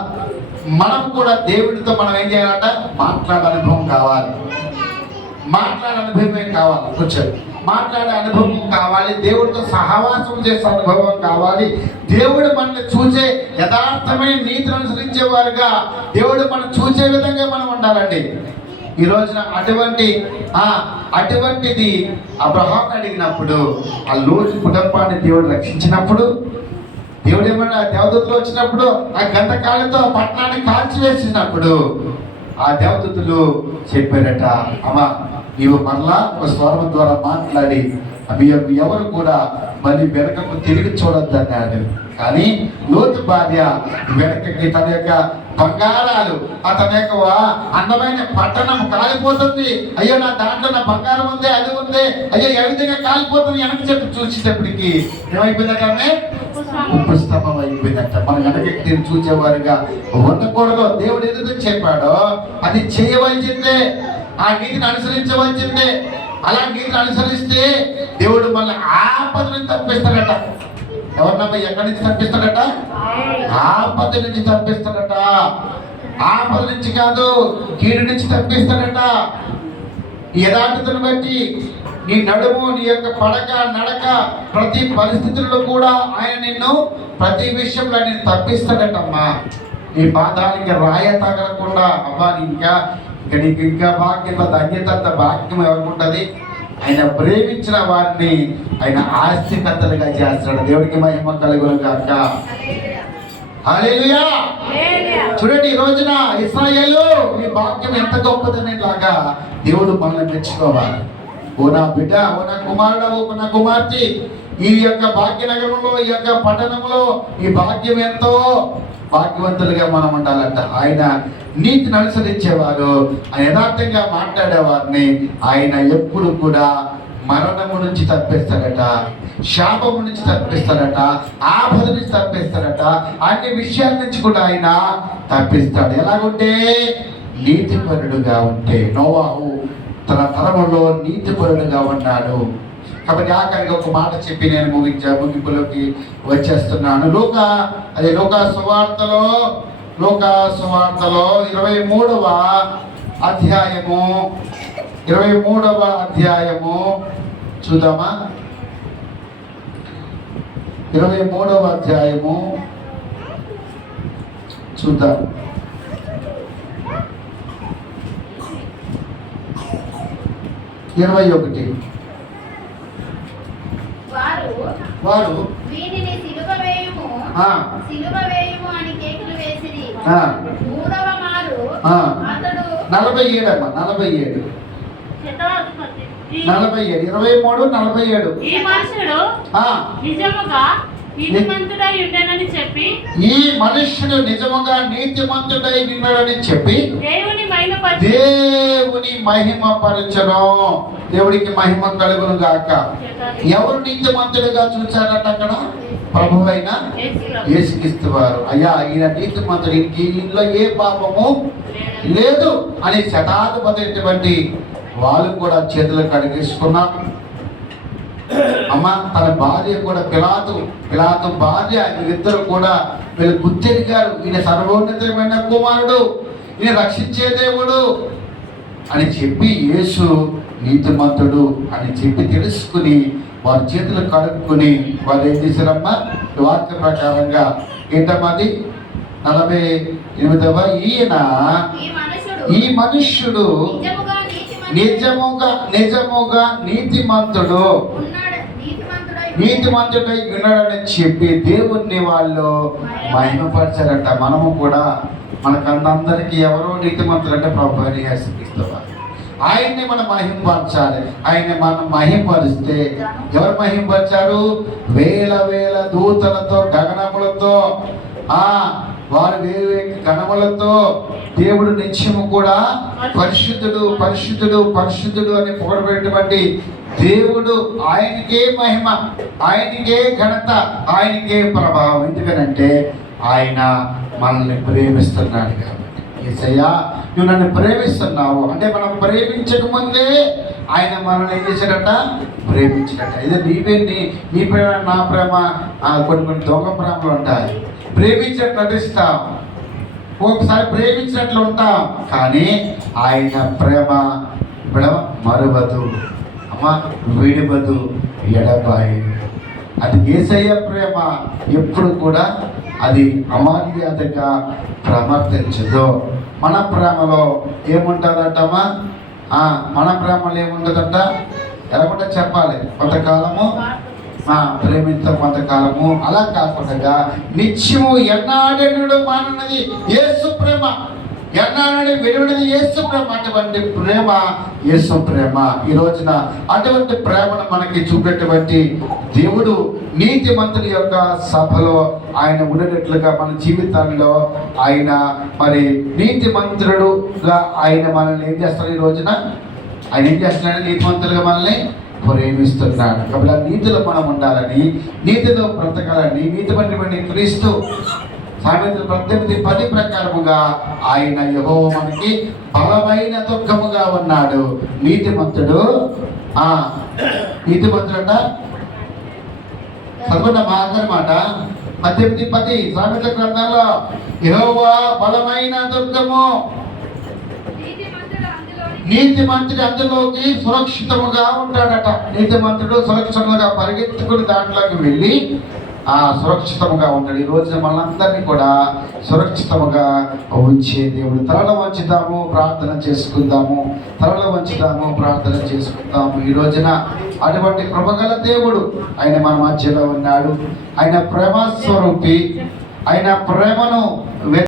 మనము కూడా దేవుడితో మనం ఏం చేయాలంట? మాట్లాడే అనుభవం కావాలి. మాట్లాడే అనుభవం కావాలి. కూర్చొని మాట్లాడే అనుభవం కావాలి. దేవుడితో సహవాసం చేసే అనుభవం కావాలి. దేవుడు మనల్ని చూసే యథార్థమైన నీతిని అనుసరించేవారుగా దేవుడు మనం చూసే విధంగా మనం ఉండాలండి. ఈ రోజున అటువంటిది అబ్రహాం అడిగినప్పుడు, ఆ లోతు కుటుంబాన్ని దేవుడు రక్షించినప్పుడు, దేవుడు ఏమన్నా దేవదూతలు వచ్చినప్పుడు ఆ గంటకాలంతో పట్టణాన్ని కాల్చివేసినప్పుడు ఆ దేవదూతలు చెప్పారట, అమ్మా నీవు మరలా ఒక స్వరం ద్వారా మాట్లాడి అవి ఎవరు కూడా మళ్ళీ వెనకకు తిరిగి చూడొద్దు అన్నాడు. కానీ లోతు భార్య వెనకకి తన యొక్క బంగారాలు, తన యొక్క అందమైన పట్టణం కాలిపోతుంది, అయ్యో నా దాంట్లో నా బంగారం ఉంది, అది ఉంది, అయ్యో ఏ విధంగా కాలిపోతుంది వెనక చెప్పి చూసేటప్పటికి ఏమైపోయిందంటే ఉప్పు స్తంభం అయిపోయిందంట. మనం వెనకకి చూసేవారుగా ఉండకూడదు. దేవుడు ఎందుకు చెప్పాడో అది చేయవలసిందే, ఆ నీతిని అనుసరించవలసిందే. అలా నీతిని అనుసరిస్తే దేవుడు మళ్ళీ ఆపద నుంచి తప్పిస్తాడట. ఎవరినమ్మా ఎక్కడి నుంచి తప్పిస్తాడట? ఆపద నుంచి తప్పిస్తాడట. ఆపద నుంచి కాదు, కీడు నుంచి తప్పిస్తాడట. యథార్థతను బట్టి నీ నడుము, నీ యొక్క పడక నడక, ప్రతి పరిస్థితుల్లో కూడా ఆయన నిన్ను ప్రతి విషయంలో నేను తప్పిస్తాడటమ్మా. నీ పాదానికి రాయ తగలకుండా, అబ్బా నీకు ఇంకా భాగ్యత, ధన్యత, భాగ్యం ఎవరుంటుంది? ఆయన ప్రేమించిన వారిని ఆయన ఆస్తికర్తలుగా చేస్తాడు. దేవుడికి మహిమ కలుగును గాక. హల్లెలూయా. చూడండి, ఈ రోజున ఇశ్రాయేలు నీ భాగ్యం ఎంత గొప్పదనే లాగా దేవుడు మనల్ని మెచ్చుకోవాలి. ఓ నా బిడ్డ, ఓ నా కుమారుడు, ఓ నా కుమార్తె, ఈ యొక్క భాగ్యనగరంలో, ఈ యొక్క పట్టణంలో ఈ భాగ్యం ఎంతో భాగ్యవంతులుగా మనం ఉండాలంట. ఆయన నీతిని అనుసరించేవారు, యథార్థంగా మాట్లాడేవారిని ఆయన ఎప్పుడు కూడా మరణము నుంచి తప్పిస్తాడట, శాపము నుంచి తప్పిస్తాడట, ఆపద నుంచి తప్పిస్తాడట, అన్ని విషయాల నుంచి కూడా ఆయన తప్పిస్తాడు. ఎలాగుంటే నీతిపరుడుగా ఉంటే. నోవాహు తన తరములో నీతిపరుడుగా ఉన్నాడు. కాబట్టి ఆఖరికి ఒక మాట చెప్పి నేను ముగింపులోకి వచ్చేస్తున్నాను. లూకా సువార్తలో 23వ అధ్యాయము చూద్దామా? 23వ అధ్యాయము చూద్దాం. 21. వారు వీనిని సిలువ వేయుము అని కేకలు వేసిరి. మూడవ మారు అతడు 47 23 ఈ మనుషుడు నిజముగా నీతిమంతుడై ఉండెనని చెప్పి దేవుని మహిమపరచను. దేవుడికి మహిమ కలుగును గాక. ఎవరు నీతిమంతుడిగా చూశారట అక్కడ? ప్రభువైన యేసుక్రీస్తు వారు. అయ్యా, ఈయన నీతిమంతుడు, ఈయనలో ఏ పాపము లేదు అని శతాధిపతి వాళ్ళు కూడా చేతులు కడిగేసుకున్నాం. అమ్మ, తన భార్య కూడా పిలాతు భార్య, వీరిద్దరు కూడా వీళ్ళు గుర్తెరిగారు, ఈయన సర్వోన్నతమైన కుమారుడు, ఈయన రక్షించే దేవుడు అని చెప్పి, యేసు నీతిమంతుడు అని చెప్పి తెలుసుకుని వారి చేతులు కడుక్కుని వాళ్ళు ఏం చేశారమ్మా? వాక్య ప్రకారంగా ఏంటమ్మది 48వ ఈ మనుష్యుడు నిజముగా నీతిమంతుడై ఉన్నాడని చెప్పి దేవుణ్ణి వాళ్ళు మహిమపరచారంట. మనము కూడా మనకందరికీ ఎవరో నీతిమంతుడు అంటే ప్రభు అని యేసుక్రీస్తువారు. ఆయన్ని మనం మహింపరచాలి. ఆయన మనం మహింపరిస్తే ఎవరు మహింపరిచారు? వేల దూతలతో, గగనములతో, వారు వేరు గణములతో దేవుడు నిత్యము కూడా పరిశుద్ధుడు అని పొగడబెట్టినటువంటి దేవుడు. ఆయనకే మహిమ, ఆయనకే ఘనత, ఆయనకే ప్రభావం. ఎందుకనంటే ఆయన మనల్ని ప్రేమిస్తున్నాడు కాబట్టి. యేసయ్యా, నువ్వు నన్ను ప్రేమిస్తున్నావు అంటే మనం ప్రేమించక ముందే ఆయన మనల్ని ఏం చేశాడట? ప్రేమించాడట. ఇదే నీ ప్రేమ నా ప్రేమ, కొన్ని దొంగ ప్రేమలు ఉంటాయి. ప్రేమించినట్లు నటిస్తాం, ఒకసారి ప్రేమించినట్లు ఉంటాం, కానీ ఆయన ప్రేమ మరువదు, విడివదు, ఎడబాయి. అది యేసయ్య ప్రేమ ఎప్పుడు కూడా అది అమాన్యతగా ప్రవర్తించదు. మన ప్రేమలో ఏముంటుందంటమ్మా? మన ప్రేమలో ఏముంటుందంట? ఎలాగుంటే చెప్పాలి, కొంతకాలము ప్రేమించడం, కొంతకాలము అలా కాకుండా నిత్యము ఎన్నాడెన్నడు మానన్నది యేసు ప్రేమ, ఎన్నాడని విడివిడిది యేసు ప్రేమ. అటువంటి ప్రేమ యేసు ప్రేమ. ఈ రోజున అటువంటి ప్రేమను మనకి చూపేటువంటి దేవుడు నీతిమంతుని యొక్క సభలో ఆయన ఉండేటట్లుగా మన జీవితాల్లో ఆయన మరి నీతిమంతుడుగా ఆయన మనల్ని ఏం చేస్తాడు? ఈ రోజున ఆయన ఏం చేస్తున్నాడు? నీతిమంతులుగా మనల్ని ప్రేమిస్తున్నాడు. కాబట్టి ఆ నీతిలో మనం ఉండాలని, నీతిలో బ్రతకాలని, నీతి బట్టి క్రీస్తు సామెతలు 18:10 ప్రకారముగా ఆయన యెహోవా మనకి బలమైన దుఃఖముగా ఉన్నాడు. నీతిమంతుడు అంట చదవండి మా ఆఖరి మాట 18:10 సామెతల గ్రంథంలో. యెహోవా బలమైన దుర్గము, నీతిమంతుడు అందులోకి సురక్షితముగా ఉంటాడట. నీతిమంతుడు సురక్షితంగా పరిగెత్తుకుని దాంట్లోకి వెళ్ళి సురక్షితముగా ఉంటాడు. ఈ రోజున మనందరినీ కూడా సురక్షితముగా ఉంచే దేవుడు. తలలో వంచుదాము, ప్రార్థన చేసుకుందాము. ఈ రోజున అటువంటి కృపగల దేవుడు ఆయన మన మధ్యలో ఉన్నాడు. ఆయన ప్రేమ స్వరూపి. ఆయన ప్రేమను